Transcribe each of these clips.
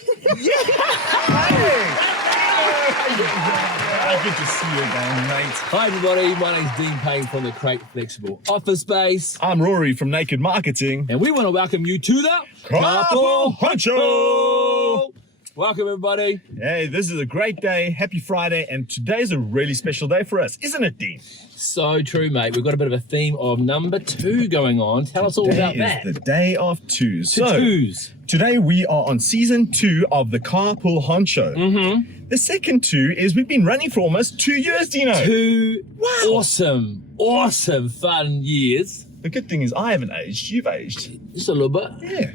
Good to see you again, mate. Hi everybody, my name's Dean Payne from the Crate Flexible Office Space. I'm Rory from Naked Marketing. And we want to welcome you to the Carpool Honcho! Welcome everybody. Hey, this is a great day. Happy Friday, and today's a really special day for us, isn't it, Dean? So true, mate. We've got a bit of a theme of number 2 going on. Tell us all about that. Today is the day of twos. Twos. Today we are on season 2 of the Carpool Honcho. Mm-hmm. The second 2 is we've been running for almost 2 years, Dino. 2 awesome, fun years. The good thing is I haven't aged, you've aged. Just a little bit. Yeah.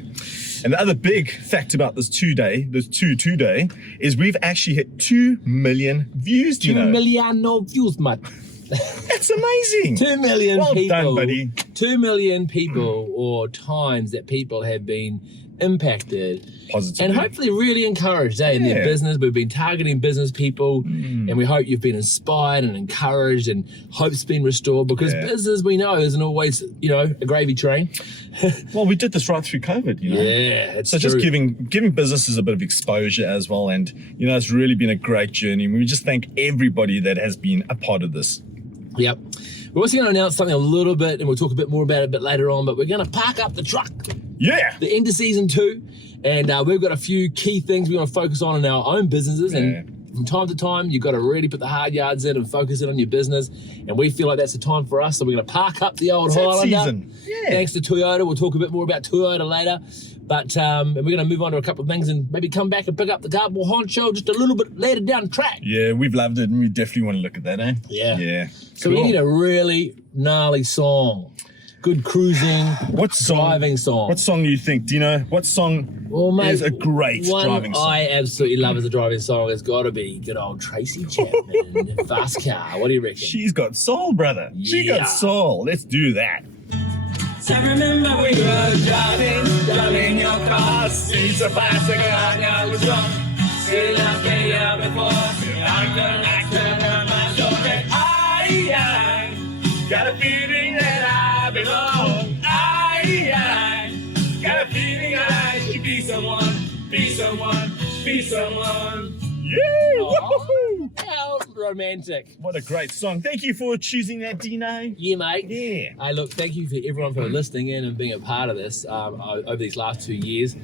And the other big fact about this 2 day is we've actually hit 2 million views, Dino. 2 million views, mate. That's amazing. 2 million well people. Done, buddy. 2 million people or times that people have been impacted positively and hopefully really encouraged in their business. We've been targeting business people and we hope you've been inspired and encouraged and hope's been restored, because business, we know, isn't always, a gravy train. Well, we did this right through COVID, Yeah, it's so true. just giving businesses a bit of exposure as well, and it's really been a great journey, and we just thank everybody that has been a part of this. Yep. We're also going to announce something a little bit, and we'll talk a bit more about it a bit later on, but we're going to park up the truck. Yeah. The end of season 2, and we've got a few key things we want to focus on in our own businesses, and from time to time, you've got to really put the hard yards in and focus in on your business, and we feel like that's the time for us, so we're going to park up the old Highlander. Season. Yeah. Thanks to Toyota. We'll talk a bit more about Toyota later, but and we're going to move on to a couple of things and maybe come back and pick up the Carpool Honcho just a little bit later down the track. Yeah, we've loved it, and we definitely want to look at that, eh? Yeah. Yeah. So we need a really gnarly song. Good cruising, driving song. What song do you think? Do you know what song is a great driving song? I absolutely love as a driving song. It's got to be good old Tracy Chapman, Fast Car. What do you reckon? She's got soul, brother. She got soul. Let's do that. So I remember we were driving your car. Seats a plastic, I was wrong. Still I've been here before. I'm gonna act on my shoulder. I got a feeling that I belong. I got a feeling I should be someone. Yeah! Oh, how romantic. What a great song. Thank you for choosing that, Dino. Yeah, mate. Yeah. Hey, look, thank you for everyone for listening in and being a part of this over these last 2 years.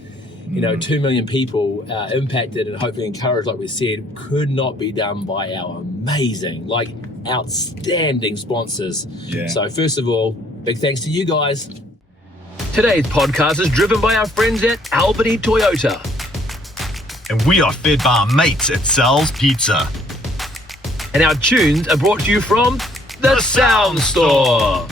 2 million people impacted and hopefully encouraged, like we said, could not be done by our amazing, outstanding sponsors. Yeah. So first of all, big thanks to you guys. Today's podcast is driven by our friends at Albany Toyota. And we are fed by our mates at Sal's Pizza. And our tunes are brought to you from The Sound Store.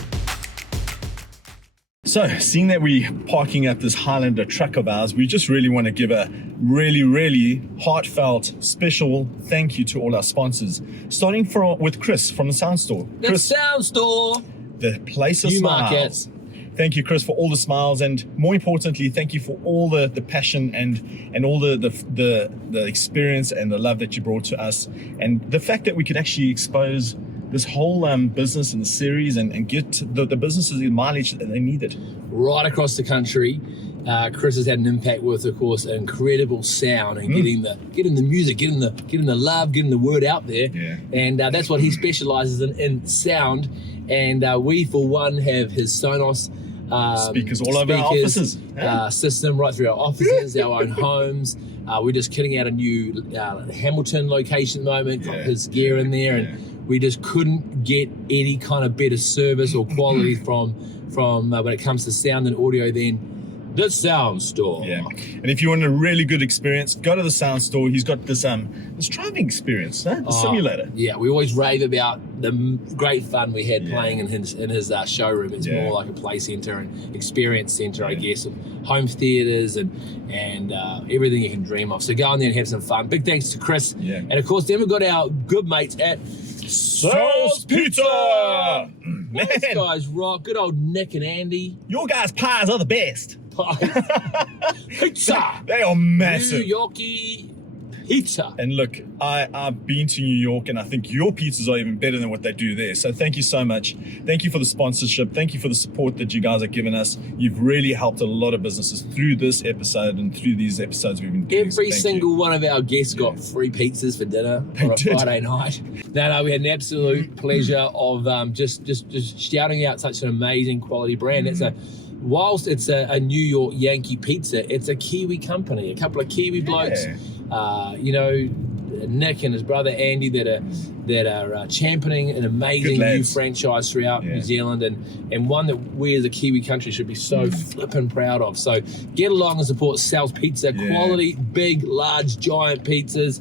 So, seeing that we're parking up this Highlander truck of ours, we just really want to give a really, really heartfelt, special thank you to all our sponsors. Starting with Chris from the Sound Store. The Sound Store. The place of smiles. Newmarket. Thank you, Chris, for all the smiles, and more importantly, thank you for all the passion and all the experience and the love that you brought to us, and the fact that we could actually expose this whole business and the series and get the businesses the mileage that they needed. Right across the country, Chris has had an impact with, of course, incredible sound and getting the music, getting the love, getting the word out there. Yeah. And that's what he specializes in sound. And we, for one, have his Sonos speakers all over our offices. System right through our offices, our own homes. We're just kitting out a new Hamilton location at the moment, got his gear in there, and we just couldn't get any kind of better service or quality from when it comes to sound and audio than The Sound Store. Yeah, and if you want a really good experience, go to the Sound Store. He's got this driving experience, the simulator. Yeah, we always rave about the great fun we had playing in his showroom. It's more like a play center and experience center, I guess, of home theaters and everything you can dream of. So go in there and have some fun. Big thanks to Chris. Yeah. And of course, then we've got our good mates at Sal's Pizza. These guys rock. Good old Nick and Andy. Your guys' pies are the best. Pizza. They are massive. New Yorkie pizza. And look, I've been to New York, and I think your pizzas are even better than what they do there. So thank you so much. Thank you for the sponsorship. Thank you for the support that you guys have given us. You've really helped a lot of businesses through this episode and through these episodes we've been doing. Every single one of our guests got free pizzas for dinner on a Friday night. No, we had an absolute pleasure of just shouting out such an amazing quality brand. Whilst it's a New York Yankee pizza, it's a Kiwi company, a couple of Kiwi blokes, Nick and his brother Andy that are championing an amazing new franchise throughout New Zealand, and one that we as a Kiwi country should be so flippin' proud of. So get along and support Sal's Pizza, quality, big, large, giant pizzas.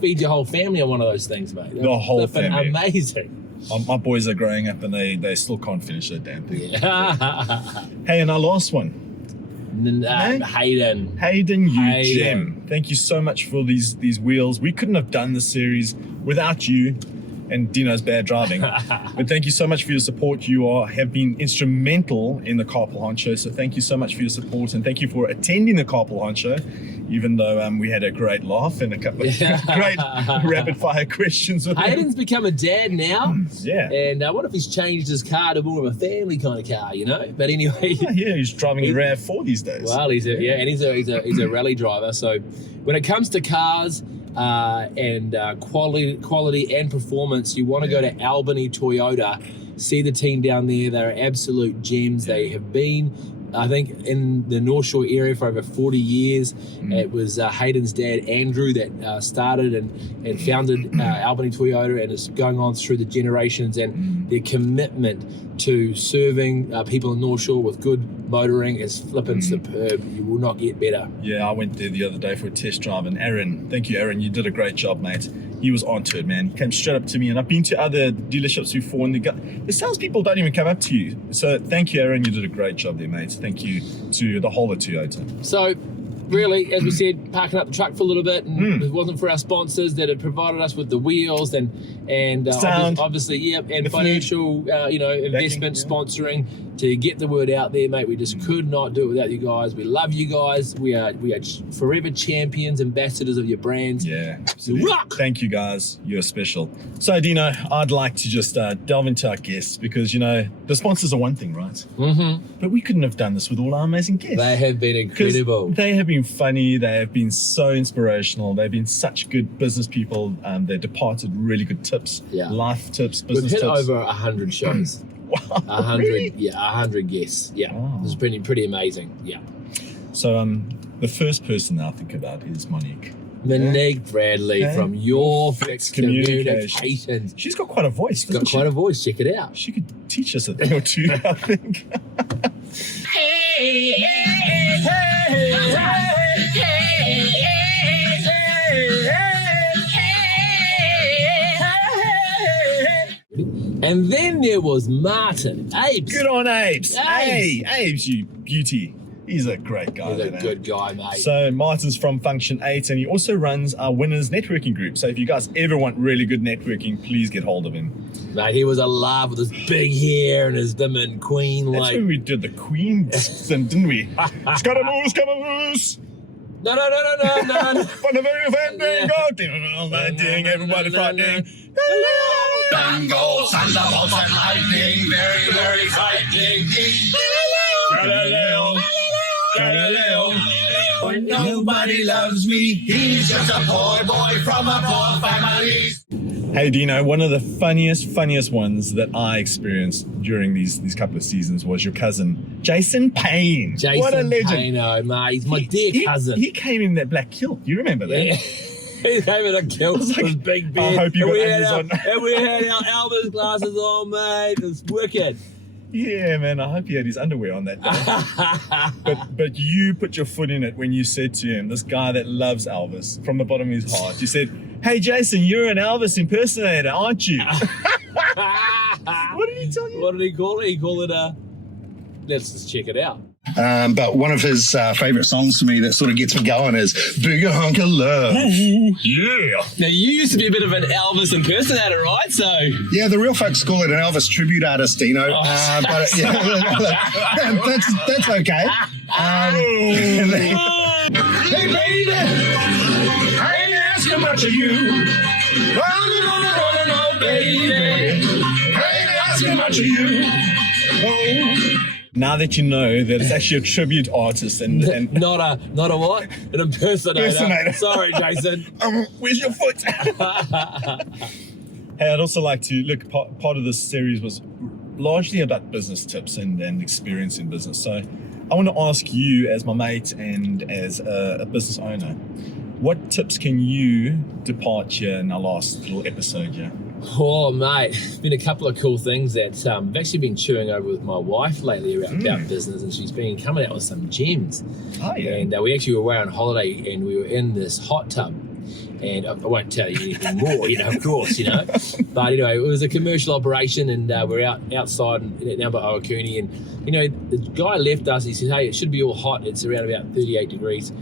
Feed your whole family on one of those things, mate. The whole family. Amazing. My boys are growing up and they still can't finish that damn thing. Hey, and our last one. Hayden, you gem. Thank you so much for these wheels. We couldn't have done this series without you and Dino's bad driving. But thank you so much for your support. You have been instrumental in the Carpool Hunt Show. So thank you so much for your support, and thank you for attending the Carpool Hunt Show, even though we had a great laugh and a couple of great rapid fire questions with Hayden's him. become a dad now. Yeah. And I wonder if he's changed his car to more of a family kind of car, But anyway. Yeah, he's driving a RAV4 these days. Well, he's a rally driver. So when it comes to cars and quality and performance, you want to go to Albany Toyota. See the team down there. They're absolute gems. They have been, I think, in the North Shore area for over 40 years. It was Hayden's dad, Andrew, that started and founded Albany Toyota, and it's going on through the generations, and their commitment to serving people in North Shore with good motoring is flipping superb. You will not get better. Yeah, I went there the other day for a test drive, and Aaron, thank you, Aaron, you did a great job, mate. He was onto it, man. He came straight up to me, and I've been to other dealerships before, and the salespeople don't even come up to you. So thank you, Aaron. You did a great job there, mate. Thank you to the whole of Toyota. So, really, as we said, parking up the truck for a lita bit, and if it wasn't for our sponsors that had provided us with the wheels and sound, obviously, and financial, investment sponsoring to get the word out there, mate. We just could not do it without you guys. We love you guys. We are forever champions, ambassadors of your brands. Yeah, absolutely. Thank you, guys. You're special. So, Dino, I'd like to just delve into our guests, because the sponsors are one thing, right? But we couldn't have done this with all our amazing guests. They have been incredible. They have been funny. They have been so inspirational. They've been such good business people. They departed really good tips, life tips, business tips. We've hit over 100 shows. Wow, 100, really? 100 guests. Yeah, wow. It's pretty amazing. Yeah. So the first person that I think about is Monique. Monique Bradley from Your Fix Communications. She's got quite a voice. She's got quite a voice. Check it out. She could teach us a thing or two, I think. And then there was Martin Apes. Good on Apes. Hey, Apes, you beauty. He's a great guy. He's a good guy, mate. So Martin's from Function 8, and he also runs our Winners Networking Group. So if you guys ever want really good networking, please get hold of him. Mate, he was alive with his big hair and his Diamond Queen. That's when we did the Queen thing, didn't we? Scaramouche. No. For the very offending, lightning, everybody frightening. Bangles, thunderbolts, and lightning, very, very frightening. Galileo. Nobody loves me. He's just a poor boy from a poor family. Hey Dino, one of the funniest ones that I experienced during these couple of seasons was your cousin, Jason Payne. What a legend. Payne, mate. He's my dear cousin. He came in that black kilt. You remember that? Yeah. He came in a kilt with his big beard. I hope you got undies on. And we had our Elvis glasses on, mate. It was wicked. Yeah, man, I hope he had his underwear on that day. but you put your foot in it when you said to him, this guy that loves Elvis from the bottom of his heart, you said, hey, Jason, you're an Elvis impersonator, aren't you? What did he tell you? What did he call it? He called it let's just check it out. But one of his favourite songs for me that sort of gets me going is Bigger Hunk of Love. Ooh, yeah. Now, you used to be a bit of an Elvis impersonator, right? So Yeah, the real folks call it an Elvis tribute artist, Dino. But that's okay. Hey, baby, I ain't asked of you. No, baby. Ain't asking much of you. Oh. Now that you know that it's actually a tribute artist and Not a what? An impersonator. Impersonator. Sorry, Jason. where's your foot? Hey, I'd also like to look. Part of this series was largely about business tips and experience in business. So I want to ask you, as my mate and as a business owner, what tips can you depart here in our last little episode here? Oh, mate, there's been a couple of cool things that I've actually been chewing over with my wife lately about business, and she's been coming out with some gems. Oh, yeah. And we actually were away on holiday, and we were in this hot tub. And I won't tell you anything more, of course, But anyway, it was a commercial operation, and we're outside now by Awakuni, and the guy left us. He said, "Hey, it should be all hot. It's around about 38 degrees."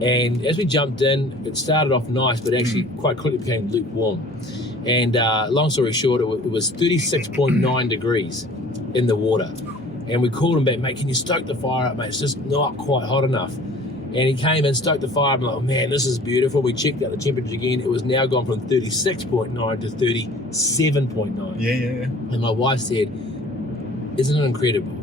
And as we jumped in, it started off nice, but actually quite quickly became lukewarm. And long story short, it was 36.9 degrees in the water. And we called him back, "Mate, can you stoke the fire up, mate? It's just not quite hot enough." And he came and stoked the fire up. I'm like, "Oh, man, this is beautiful." We checked out the temperature again. It was now gone from 36.9 to 37.9. Yeah. And my wife said, "Isn't it incredible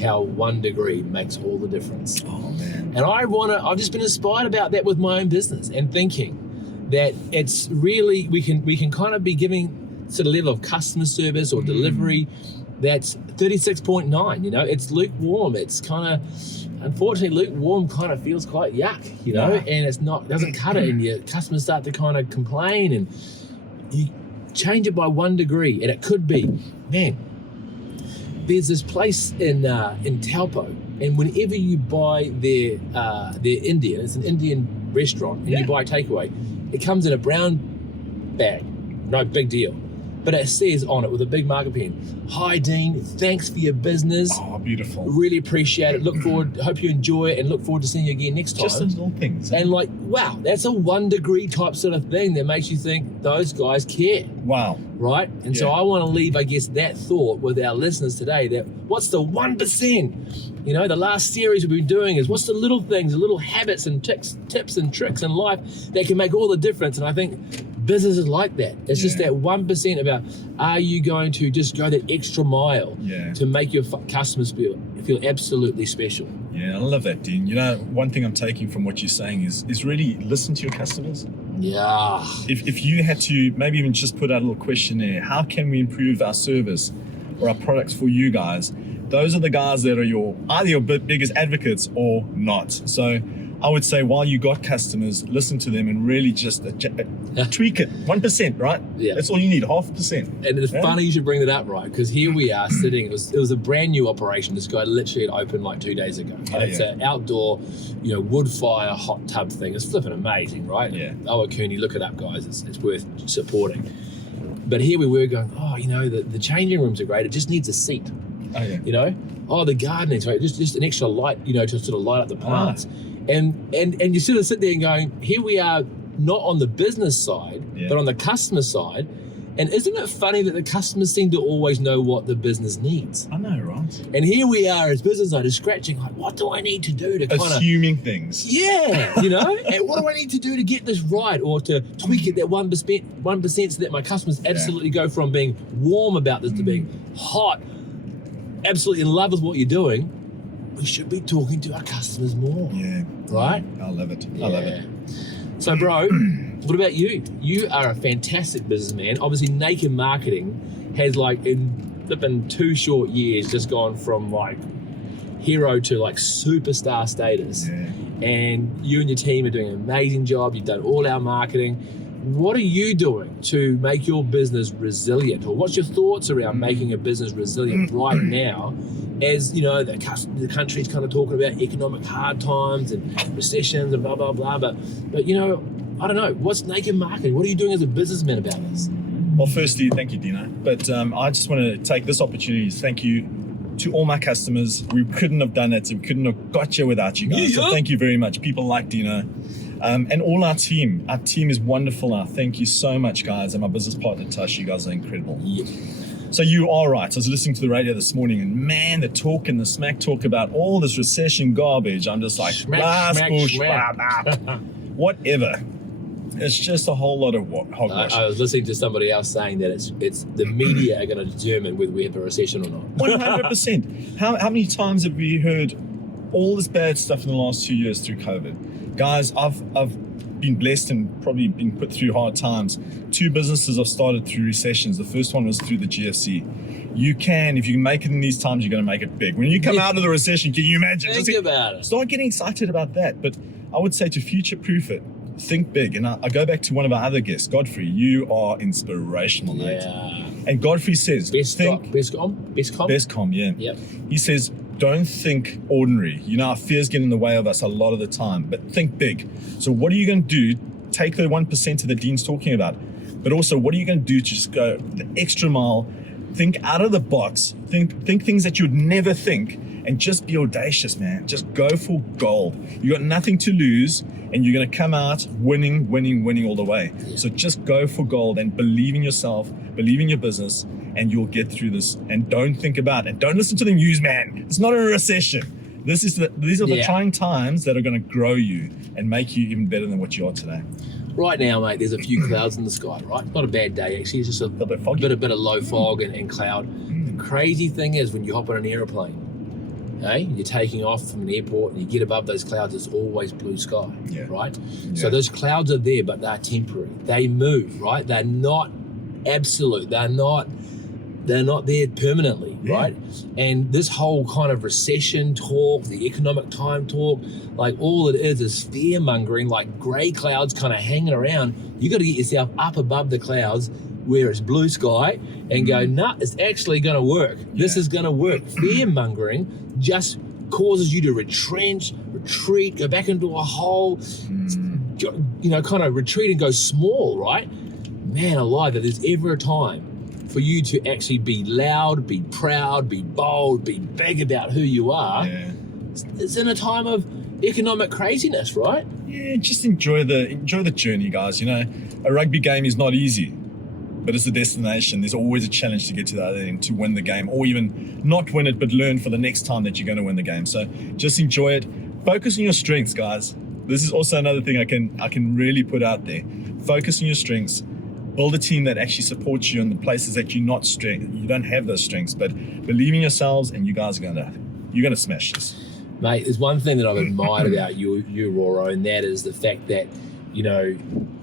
how 1 degree makes all the difference?" Oh, man. And I've just been inspired about that with my own business and thinking that it's really, we can kind of be giving sort of level of customer service or delivery that's 36.9, it's lukewarm. It's kind of, unfortunately, lukewarm kind of feels quite yuck, and doesn't cut it, and your customers start to kind of complain, and you change it by 1 degree, and it could be, man, there's this place in Taupo, and whenever you buy their Indian, it's an Indian restaurant, and you buy takeaway, it comes in a brown bag, no big deal. But it says on it with a big marker pen, "Hi Dean, thanks for your business. Oh, beautiful. Really appreciate it. Hope you enjoy it, and look forward to seeing you again next time." Just those little things. And wow, that's a 1 degree type sort of thing that makes you think those guys care, Wow. right? And so Yeah. I want to leave, I guess, that thought with our listeners today, that what's the 1%? The last series we've been doing is what's the little things, the little habits and tips and tricks in life that can make all the difference. And I think business is like that. It's just that 1% about, are you going to just go that extra mile to make your customers feel absolutely special? Yeah, I love that, Dean. One thing I'm taking from what you're saying is really listen to your customers. Yeah. If you had to maybe even just put out a little questionnaire, how can we improve our service or our products for you guys? Those are the guys that are either your biggest advocates or not. So I would say while you got customers, listen to them and really just tweak it. 1%, right? Yeah. That's all you need, 0.5%. And it's funny you should bring that up, right? Because here we are sitting. It was a brand new operation. This guy literally had opened like 2 days ago. And it's an outdoor, wood fire hot tub thing. It's flipping amazing, right? Yeah. Awakuni, look it up, guys. It's worth supporting. But here we were going, the changing rooms are great. It just needs a seat. Oh, yeah. The gardening's great. Just an extra light, to sort of light up the plants. And you sort of sit there and going, here we are, not on the business side, but on the customer side. And isn't it funny that the customers seem to always know what the business needs? I know, right? And here we are as business owners scratching, like, what do I need to do to kind of... Assuming things. Yeah, and what do I need to do to get this right, or to tweak it that 1% so that my customers absolutely go from being warm about this to being hot, absolutely in love with what you're doing. We should be talking to our customers more. Yeah. Right? I love it. I love it. So, bro, what about you? You are a fantastic businessman. Obviously, Naked Marketing has, in 2 short years, just gone from hero to superstar status. Yeah. And you and your team are doing an amazing job. You've done all our marketing. What are you doing to make your business resilient? Or what's your thoughts around making a business resilient right now, as the country's kind of talking about economic hard times and recessions and blah blah blah, but I don't know, what's Naked Marketing? What are you doing as a businessman about this? Well, firstly, thank you, Dino. But I just want to take this opportunity to thank you to all my customers. We couldn't have done it. We couldn't have got here without you guys. So thank you very much. People like Dino. And all our team. Our team is wonderful now. Thank you so much, guys. And my business partner, Tash, you guys are incredible. Yeah. So you are right. I was listening to the radio this morning, and man, the talk and the smack talk about all this recession garbage. I'm just like, Smack. blah, blah, blah. Whatever. It's just a whole lot of hogwash. I was listening to somebody else saying that it's the media are going to determine whether we have a recession or not. 100%. How many times have we heard all this bad stuff in the last 2 years through COVID? Guys, I've been blessed and probably been put through hard times. 2 businesses I've started through recessions. The first one was through the GFC. You can, if you can make it in these times, you're going to make it big. When you come out of the recession, can you imagine? Think about it. Start getting excited about that. But I would say to future-proof it, think big. And I go back to one of our other guests, Godfrey. You are inspirational, mate. Yeah. And Godfrey says, Bestcom, yeah. Yep. He says, don't think ordinary. You know, our fears get in the way of us a lot of the time, but think big. So what are you going to do? Take the 1% that Dean's talking about, but also what are you going to do to just go the extra mile? Think out of the box. Think things that you'd never think, and just be audacious, man. Just go for gold. You got nothing to lose, and you're going to come out winning all the way. Yeah. So just go for gold and believe in yourself, believe in your business, and you'll get through this. And don't think about it. Don't listen to the news, man. It's not a recession. These are the trying times that are going to grow you and make you even better than what you are today. Right now, mate, there's a few clouds in the sky, right? Not a bad day, actually. It's just a bit foggy. bit of low fog and cloud. The crazy thing is when you hop on an aeroplane, you're taking off from an airport and you get above those clouds, it's always blue sky, right? Yeah. So those clouds are there, but they're temporary. They move, right? They're not absolute. They're not there permanently, right? And this whole kind of recession talk, the economic time talk, like all it is fear mongering, like grey clouds kind of hanging around. You got to get yourself up above the clouds where it's blue sky and go, nah, it's actually going to work. This is going to work. Fear mongering just causes you to retreat, go back into a hole, you know, kind of retreat and go small, right? Man alive, that there's ever a time for you to actually be loud, be proud, be bold, be big about who you are. Yeah. It's in a time of economic craziness, right? Yeah, just enjoy the journey, guys. You know, a rugby game is not easy, but it's a destination. There's always a challenge to get to the other end, to win the game, or even not win it, but learn for the next time that you're going to win the game. So just enjoy it. Focus on your strengths, guys. This is also another thing I can really put out there. Focus on your strengths. Build a team that actually supports you in the places that you don't have those strengths, but believe in yourselves, and you guys are gonna smash this. Mate, there's one thing that I've admired about you, Roro, and that is the fact that, you know,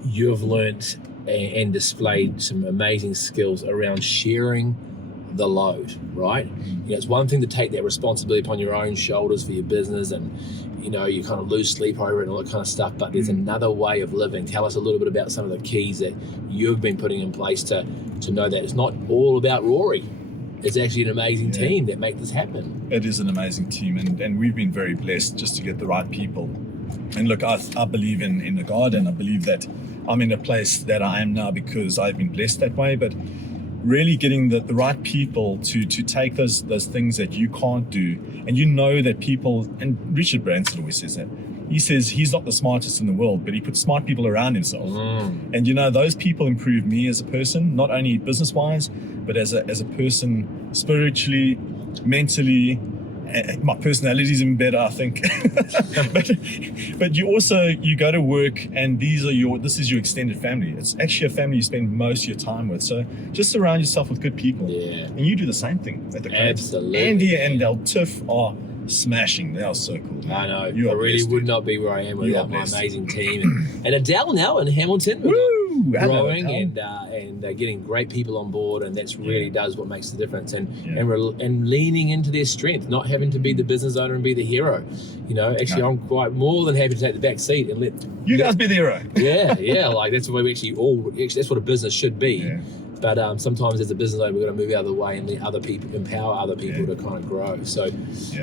you've learnt and displayed some amazing skills around sharing the load, right? You know, it's one thing to take that responsibility upon your own shoulders for your business, and you know, you kind of lose sleep over it and all that kind of stuff, but there's another way of living. Tell us a little bit about some of the keys that you've been putting in place to know that it's not all about Rory. It's actually an amazing team that make this happen. It is an amazing team, and we've been very blessed just to get the right people. And look, I believe in the God, and I believe that I'm in a place that I am now because I've been blessed that way, but really getting the right people to take those things that you can't do. And you know that people, and Richard Branson always says that, he says he's not the smartest in the world, but he puts smart people around himself. And you know, those people improve me as a person, not only business-wise, but as a person spiritually, mentally. My personality is even better, I think. but you go to work, and this is your extended family. It's actually a family you spend most of your time with. So just surround yourself with good people. Yeah. And you do the same thing at the club. Absolutely. Andy and Del Tiff are smashing. They are so cool. I know. You I are really blessed. would not be where I am You are without my blessed. amazing team. And Adele now in Hamilton. Woo! Hello, Growing Adele. and getting great people on board, and that's really does what makes the difference. And Yeah. and leaning into their strength, not having to be the business owner and be the hero. You know, actually, I'm quite more than happy to take the back seat and let You guys be the hero. yeah, like that's the way we actually that's what a business should be. Yeah. But sometimes as a business owner, we've got to move out of the way and let other people, empower other people to kind of grow. So,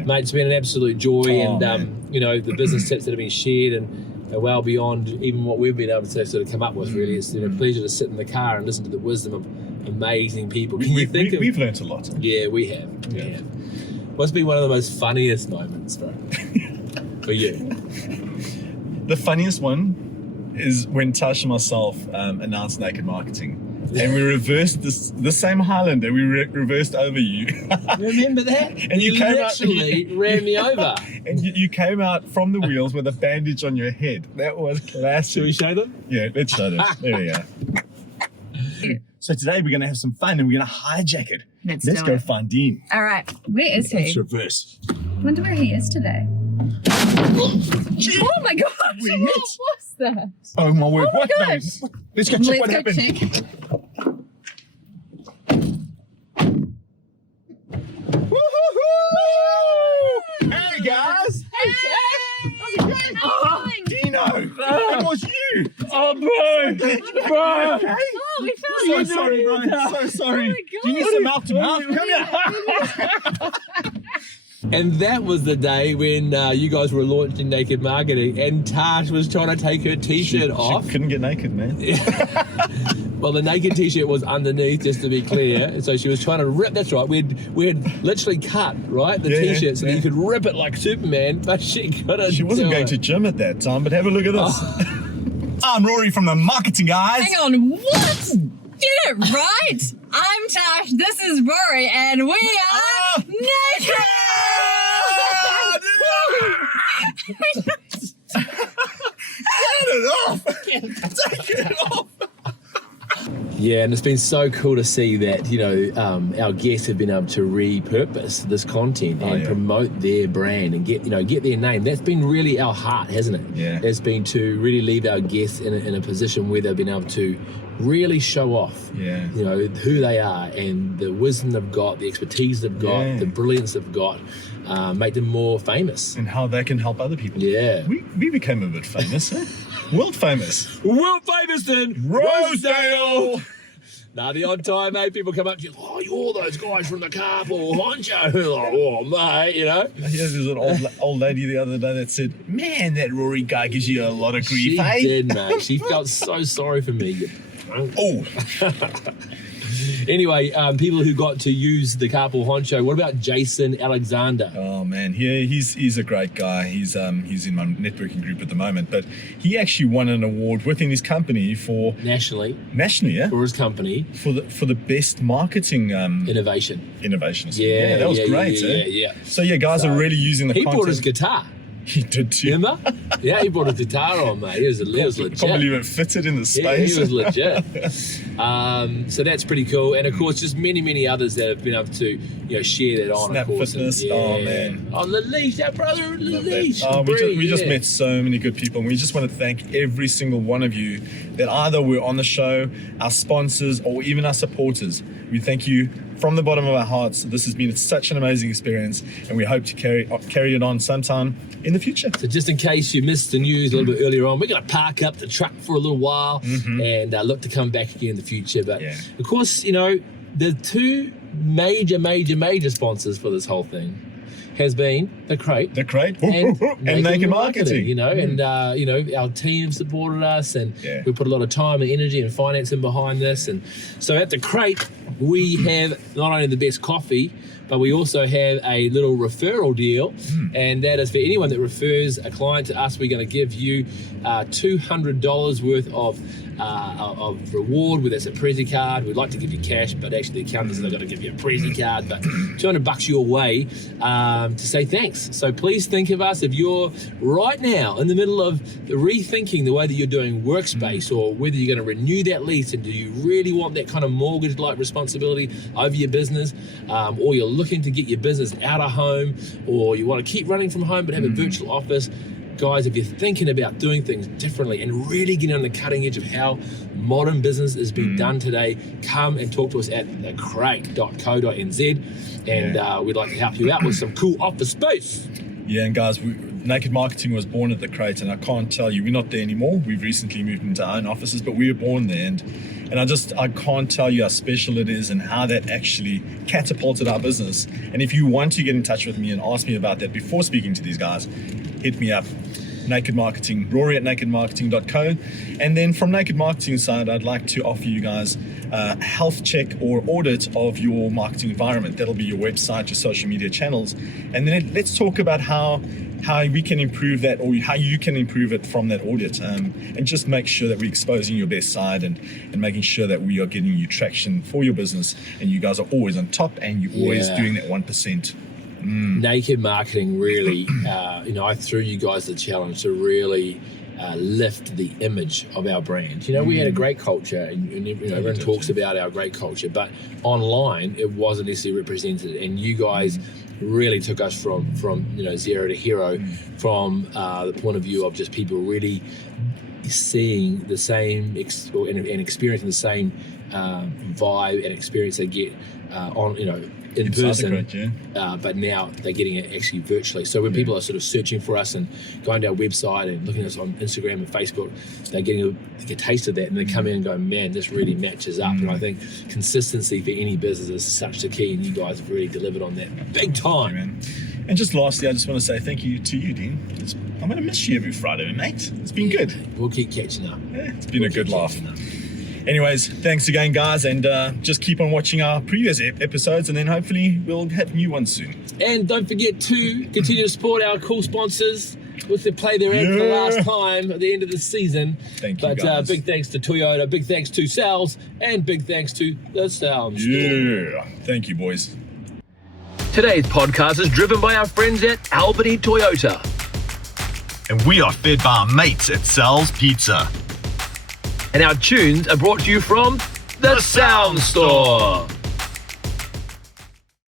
mate, it's been an absolute joy, and you know, the business tips that have been shared and are well beyond even what we've been able to sort of come up with. Really, it's a pleasure to sit in the car and listen to the wisdom of amazing people. Can you think of? We've learned a lot. Yeah, we have. Yeah. We have. What's been one of the most funniest moments, bro, for you? The funniest one is when Tash and myself announced Naked Marketing. and we reversed the same Highlander. We reversed over you, Remember that? And you came out- literally ran me over. and you came out from the wheels with a bandage on your head. That was classic. Should we show them? Yeah, let's show them. There we go. So today we're gonna have some fun and we're gonna hijack it. Let's Let's do go it. find Dean. All right, where is Let's he? reverse. I wonder where he is today. Oh my gosh! We What hit. was that? Oh my word! Oh my What? No. gosh. Let's go check Let's what go happened. check. Woo-hoo-hoo! Hey guys! Hey! How's it going? Oh, Dino! It was you! Oh, bro! Okay? oh, we So found sorry, bro. So sorry. Oh my Do you need some mouth to mouth? Come here. And that was the day when you guys were launching Naked Marketing and Tash was trying to take her t-shirt off. She couldn't get naked, man. Well, the naked t-shirt was underneath, just to be clear. And so she was trying to rip, that's right, we'd literally cut, right, the Yeah, t-shirt so that yeah. you could rip it like Superman, but she couldn't She wasn't do going it. to gym at that time, but have a look at this. I'm Rory from the Marketing Guys. Hang on, what? Get it right! I'm Tash, this is Rory, and we are naked! Get it off! Take it off! Yeah, and it's been so cool to see that, you know, our guests have been able to repurpose this content and yeah. promote their brand and get their name. That's been really our heart, hasn't it? Yeah. It's been to really leave our guests in a position where they've been able to really show off, Yeah. you know, who they are and the wisdom they've got, the expertise they've got, Yeah. the brilliance they've got, make them more famous. And how that can help other people. Yeah. We became a bit famous, huh? World famous. World famous in Rosedale! Now, the odd time, mate, people come up to you, oh, you're those guys from the Carpool Honcho. Like, oh, mate, you know. There's an old lady the other day that said, man, that Rory guy gives you a lot of grief, She eh? did, mate. She felt so sorry for me. you punk. Oh, Anyway, people who got to use the Carpool Honcho, what about Jason Alexander? oh man, he's a great guy. He's in my networking group at the moment, but he actually won an award within his company for Nationally, nationally, yeah, for his company, for the best marketing innovation. innovation. Yeah, that was yeah, great. yeah, eh? yeah. So yeah, guys are really using the He content. brought his guitar. He did too. Remember? Yeah, he brought his guitar on, mate. He was legit. Can't believe it fitted in the Yeah, space. he was legit. So that's pretty cool, and of course, just many others that have been able to, you know, share that on. Snap of course. Fitness, And, oh, man. oh Lalish, that brother, Love that. Lalish. Oh, we just yeah. met so many good people, and we just want to thank every single one of you that either were on the show, our sponsors, or even our supporters. We thank you from the bottom of our hearts. This has been such an amazing experience, and we hope to carry it on sometime in the future. So just in case you missed the news a little bit earlier on, we're going to park up the truck for a little while and look to come back again in the future. But Yeah. of course, you know, the two major sponsors for this whole thing has been The Crate. They're great. And Naked Marketing. you know, and you know, our team supported us, and Yeah. we put a lot of time and energy and financing behind this. And so at The Crate, we have not only the best coffee, but we also have a little referral deal, and that is for anyone that refers a client to us. We're going to give you $200 worth of reward, whether it's a Prezi card. We'd like to give you cash, but actually the accountants are going to give you a Prezi card, but $200 your way to say thanks. So please think of us if you're right now in the middle of rethinking the way that you're doing workspace, or whether you're going to renew that lease, and do you really want that kind of mortgage-like responsibility over your business, or you're looking to get your business out of home, or you want to keep running from home but have a virtual office. Guys, if you're thinking about doing things differently and really getting on the cutting edge of how modern business is being done today, come and talk to us at thecrate.co.nz, and we'd like to help you out with some cool office space. Yeah, and guys, Naked Marketing was born at The Crate, and I can't tell you, we're not there anymore. We've recently moved into our own offices, but we were born there, and I can't tell you how special it is and how that actually catapulted our business. And if you want to get in touch with me and ask me about that before speaking to these guys, hit me up. Naked Marketing, Rory at nakedmarketing.co. And then from Naked Marketing side, I'd like to offer you guys a health check or audit of your marketing environment. That'll be your website, your social media channels. And then let's talk about how we can improve that, or how you can improve it from that audit, and just make sure that we're exposing your best side and making sure that we are getting you traction for your business, and you guys are always on top and you're always doing that 1%. Naked Marketing really, I threw you guys the challenge to really lift the image of our brand. We had a great culture, and everyone talks about our great culture, but online it wasn't necessarily represented, and you guys really took us from zero to hero, from the point of view of just people really seeing the same and experiencing the same vibe and experience they get in person, but now they're getting it actually virtually. So when people are sort of searching for us and going to our website and looking at us on Instagram and Facebook, they're getting a taste of that, and they come in and go, man, this really matches up. And I think consistency for any business is such the key, and you guys have really delivered on that big time. Man. And just lastly, I just want to say thank you to you, Dean. I'm going to miss you every Friday, mate. It's been good. We'll keep catching up. It's been a good laugh. Anyways, thanks again, guys, and just keep on watching our previous episodes, and then hopefully we'll have new ones soon. And don't forget to continue to support our cool sponsors with the play their ad for the last time at the end of the season. Thank you, guys. Big thanks to Toyota, big thanks to Sal's, and big thanks to the Sound Store. Yeah. Thank you, boys. Today's podcast is driven by our friends at Albany Toyota. And we are fed by our mates at Sal's Pizza. And our tunes are brought to you from the Sound Store.